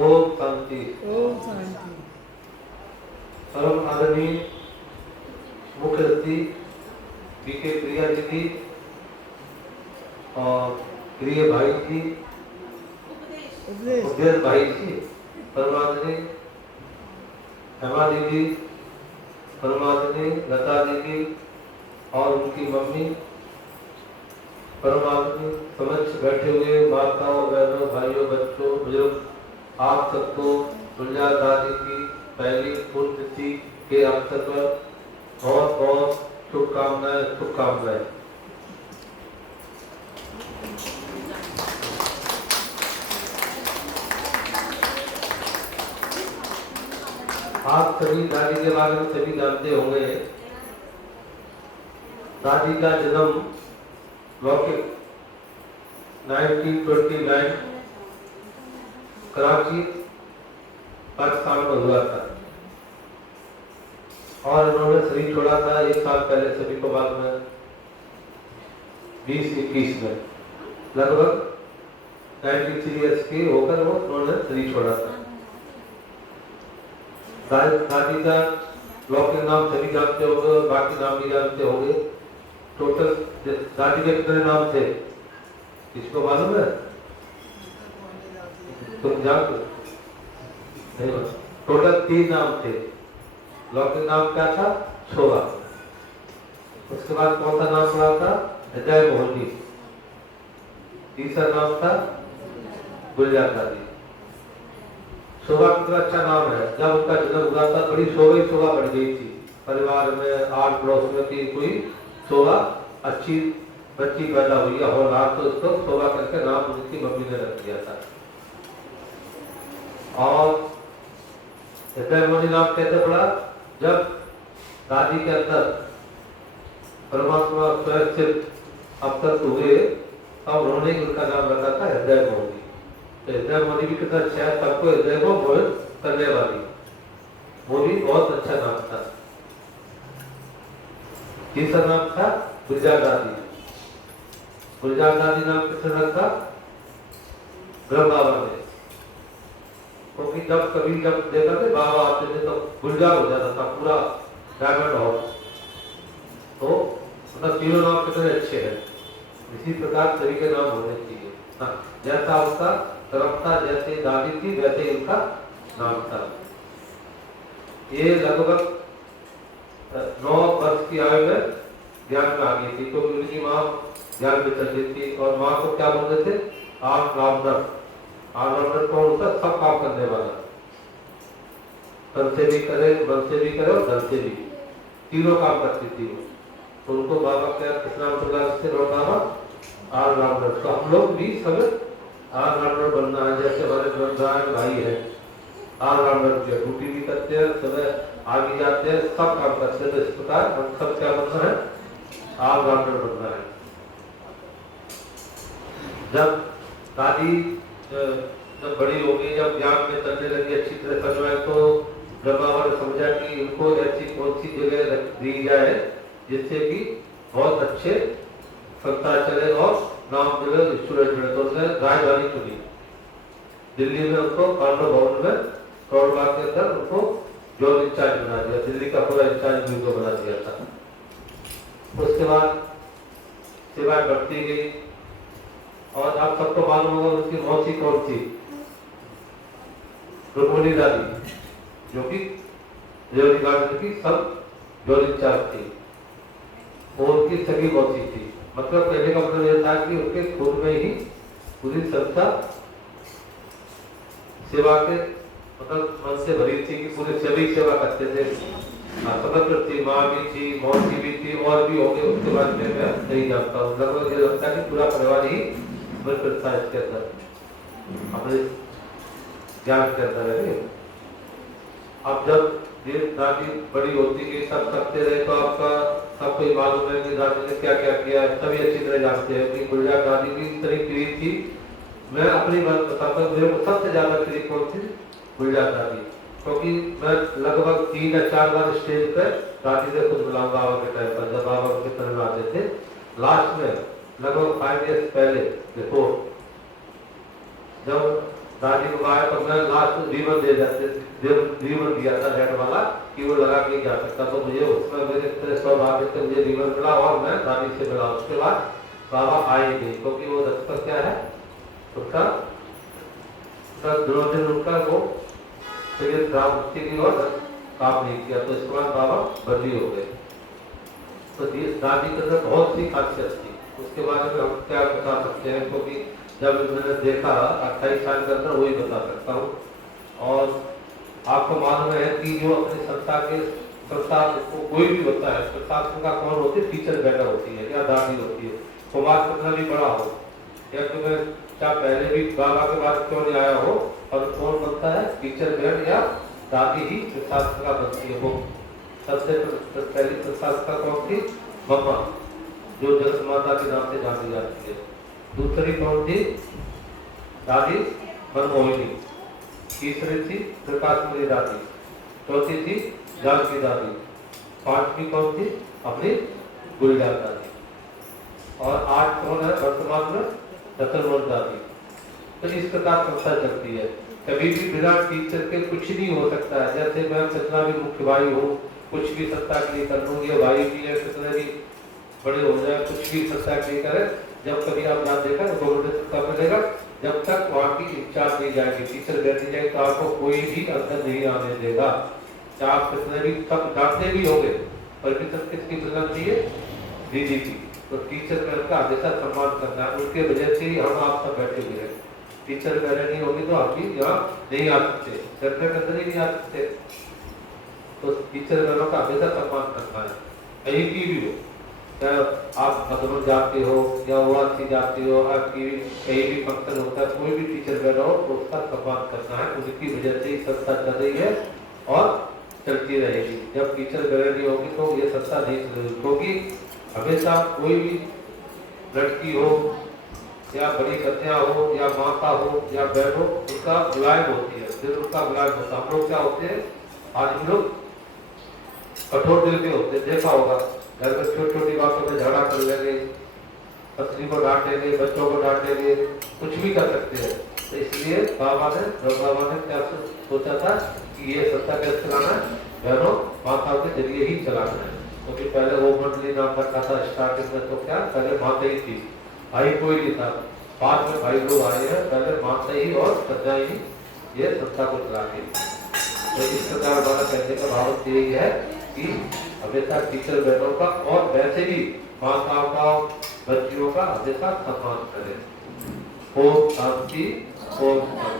ओम शांति। ओम शांति। परम आदरणीय मुख्य अतिथि बीके प्रिया दीदी और प्रिय भाई जी, उपदेश भाई जी, परम आदरणीय हेमा दीदी, परम आदरणीय लता दीदी और उनकी मम्मी, परम आदरणीय समक्ष बैठे हुए माताओं, बहनों, भाइयों, बच्चों, बुजुर्ग, आप सबको गुलजार दादी की पहली पुण्यतिथि के अवसर पर बहुत बहुत शुभकामनाएं। आप सभी दादी के बारे में सभी जानते होंगे। दादी का जन्म लौकिक 1929 कराची पाकिस्तान में हुआ था और उन्होंने शरीर छोड़ा था 1 साल पहले, सभी को मालूम है, 2021 में, लगभग 93 ईयर्स की होकर वो उन्होंने शरीर छोड़ा था। दादी का लौकिक नाम सभी जानते होंगे, बाकी नाम भी जानते होंगे। टोटल दादी के कितने नाम थे, किसको मालूम है? तुम जानते? टोटल 3 नाम थे। लौकिक नाम क्या था? शोभा। उसके बाद कौन सा नाम पड़ा था? हृदय मोहनी। तीसरा नाम था गुलजार दादी। शोभा कितना अच्छा नाम है। जब उनका जन्म हुआ था बड़ी शोभा बढ़ गई थी परिवार में, आठ पड़ोस में की कोई शोभा अच्छी बच्ची पैदा हुई है और नाम तो उसको शोभा करके नाम उनकी मम्मी ने रख दिया था। और हृदय मोहनी नाम कैसे पड़ा? जब दादी के अंदर परमात्मा स्वयं से अवतरित हुए तब उन्होंने उनका नाम रखा था हृदय मोहनी। तो हृदय मोहनी भी कितना अच्छा है, सबको हृदय को मोहित करने वाली, वो भी बहुत अच्छा नाम था। तीसरा नाम था गुलजार दादी। गुलजार दादी नाम किसने रखा? ब्रह्म बाबा ने, क्योंकि जब देखा थे बाबा आते थे तो गुलजार हो जाता था पूरा डायमंड हाउस। तो मतलब तीनों नाम कितने अच्छे हैं। इसी प्रकार सभी के नाम होने चाहिए। जैसा उसका तरफ था, जैसे दादी थी वैसे उनका नाम था। ये लगभग 9 वर्ष की आयु में ज्ञान में आ गई थी, क्योंकि उनकी माँ ज्ञान में चल गई थी और माँ को क्या बोलते थे? ऑलराउंडर। ऑलराउंडर कौन होता? सब काम करने वाला, तन से भी करे, मन से भी करे और धन से भी, तीनों काम करती थी वो। तो उनको बाबा क्या किस नाम से बाबा? ऑलराउंडर। तो हम लोग भी सब ऑलराउंडर बनना है, जैसे हमारे ब्रह्मदान भाई है ऑलराउंडर के, ड्यूटी भी करते हैं, सुबह आगे जाते हैं, सब काम करते हैं। तो इस प्रकार हम सब क्या बनना है? ऑलराउंडर बनना है। जब दादी जब बड़ी हो गई, जब ज्ञान में चलने लगी, अच्छी तरह समझाए, तो ब्रह्मा ने समझा कि उनको ऐसी कौन सी जगह दी जाए जिससे कि बहुत अच्छे संस्था चले और नाम जगह स्टूडेंट मिले। तो उसने राजधानी चुनी। दिल्ली में उनको पांडव भवन में करोड़बाग के अंदर उनको जो इंचार्ज बना दिया, दिल्ली का पूरा इंचार्ज उनको बना दिया था। उसके बाद सेवाएं बढ़ती गई और आप सबको मालूम होगा उसकी मौसी कौन थी? रुक्मिणी दादी, जो कि देवरी गार्डन की सब जो इंचार्ज थी, वो उनकी सगी मौसी थी। मतलब कहने का मतलब यह था कि उनके खुद में ही पूरी संस्था सेवा के मतलब मन से भरी थी कि पूरे सभी सेवा करते थे। समग्र थी, माँ भी थी, मौसी भी थी और भी होंगे, उसके बाद में मैं नहीं जानता हूँ। लगभग ये लगता है कि पूरा परिवार ही मिलकर था इसके अंदर, अपने ज्ञान के अंदर है। अब जब दादी बड़ी होती गई, सब करते रहे, तो आपका सबको मालूम है कि दादी ने क्या क्या किया, सभी अच्छी तरह जानते हैं कि गुलजार दादी भी इतनी प्रिय थी। मैं अपनी बात बताता हूँ, मेरे को सबसे ज्यादा प्रिय कौन थी? गुलजार दादी। क्योंकि मैं लगभग 3 या 4 बार स्टेज पर दादी से कुछ मिला बाबा के टाइम पर, जब बाबा के तरह में आते थे। लास्ट में लगभग 5 इयर्स पहले बिफोर, जब दादी को आया तो मैं लास्ट रिबन रिबन दिया था रेड वाला कि वो लगा के जा सकता, तो मुझे उसमें मेरे सब आगे से मुझे रिबन मिला और मैं दादी से मिला। उसके बाद बाबा आएंगे क्योंकि वो दस्तक क्या है उसका दिन उनका वो शरीर खराब की और काम नहीं किया, तो इसके बाद बाबा बदली हो गए। तो दादी के अंदर बहुत सी खासियत थी, उसके बारे में हम क्या बता सकते हैं, क्योंकि जब मैंने देखा 28 साल के अंदर वही बता सकता हूँ। और आपको मालूम है कि जो अपनी संस्था के कोई भी होता है, प्रशासन का कौन होती है, टीचर बैठा होती है या दादी होती है, समाज कितना भी बड़ा हो या तुम्हें क्या पहले भी बाबा के बाद क्यों नहीं आया हो, और कौन बनता है, टीचर बैठ या दादी ही प्रशासन का बनती है। वो सबसे पहली प्रशासका कौन थी, मम्मा, जो जगत माता के नाम से जानी जाती है। दूसरी कौन थी, दादी मनमोहिनी। तीसरी थी प्रकाशमणि दादी। चौथी थी जानकी दादी। पांचवी कौन थी, अपनी गुलजार दादी। और आज कौन है वर्तमान में, चतुर्वर्ग दादी। तो इस प्रकार संस्था चलती है। कभी भी बिना टीचर के कुछ नहीं हो सकता है। जैसे मैं कितना भी मुख्य भाई हूँ, कुछ भी सत्ता के लिए कर लूँ, ये भाई भी है कितने भी बड़े हो जाए, कुछ भी सत्ता के लिए करे, जब कभी आप ना देखा तो गवर्नमेंट सत्ता मिलेगा, जब तक वहाँ की इंचार्ज नहीं जाएगी, टीचर बैठी जाए, तो आपको कोई भी अंदर नहीं आने देगा। चाहे आप कितने भी सब जानते भी होंगे, परमिशन किसकी मिलना चाहिए, दीदी की। तो टीचर का उनका हमेशा सम्मान करना है, उनके वजह से ही हम आप सब बैठे हुए हैं। टीचर वगैरह नहीं होगी तो आप भी यहाँ नहीं आ सकते, चर्चा के अंदर ही नहीं आ सकते। तो टीचर वगैरह का हमेशा सम्मान करना है, कहीं की भी हो, चाहे आप मधुबन जाते हो या ओआरसी जाते हो, आपकी कहीं भी फंक्शन होता है, कोई भी टीचर वगैरह हो तो उसका सम्मान करना है। उनकी वजह से ही संस्था चल रही है और चलती रहेगी। जब टीचर वगैरह नहीं होगी तो ये संस्था नहीं चलेगी, क्योंकि हमेशा कोई भी लड़की हो या बड़ी कन्या हो या माता हो या बहन हो, उनका मुलायम होती है, फिर उनका मुलायम होता है। हम लोग क्या होते हैं, आज हम लोग कठोर दिल के होते हैं, देखा होगा घर में छोटी छोटी बातों में झगड़ा कर लेंगे, पत्नी को डांटेंगे, बच्चों को डांटेंगे, कुछ भी कर सकते हैं। तो इसलिए बाबा ने क्या सोचा था कि ये संस्था कैसे चलाना है, बहनों माताओं के जरिए ही चलाना है। क्योंकि पहले वो मंडली नाम रखा था स्टार्टिंग में, तो क्या पहले माता ही थी, भाई कोई नहीं था, बाद में भाई लोग आए हैं, पहले माता ही और कन्या ही ये संस्था को चलाती। तो इस प्रकार हमारा कहने का भाव यही है कि हमेशा टीचर बहनों का और वैसे भी माताओं का, बच्चियों का हमेशा सम्मान करें। ओम शांति, ओम शांति।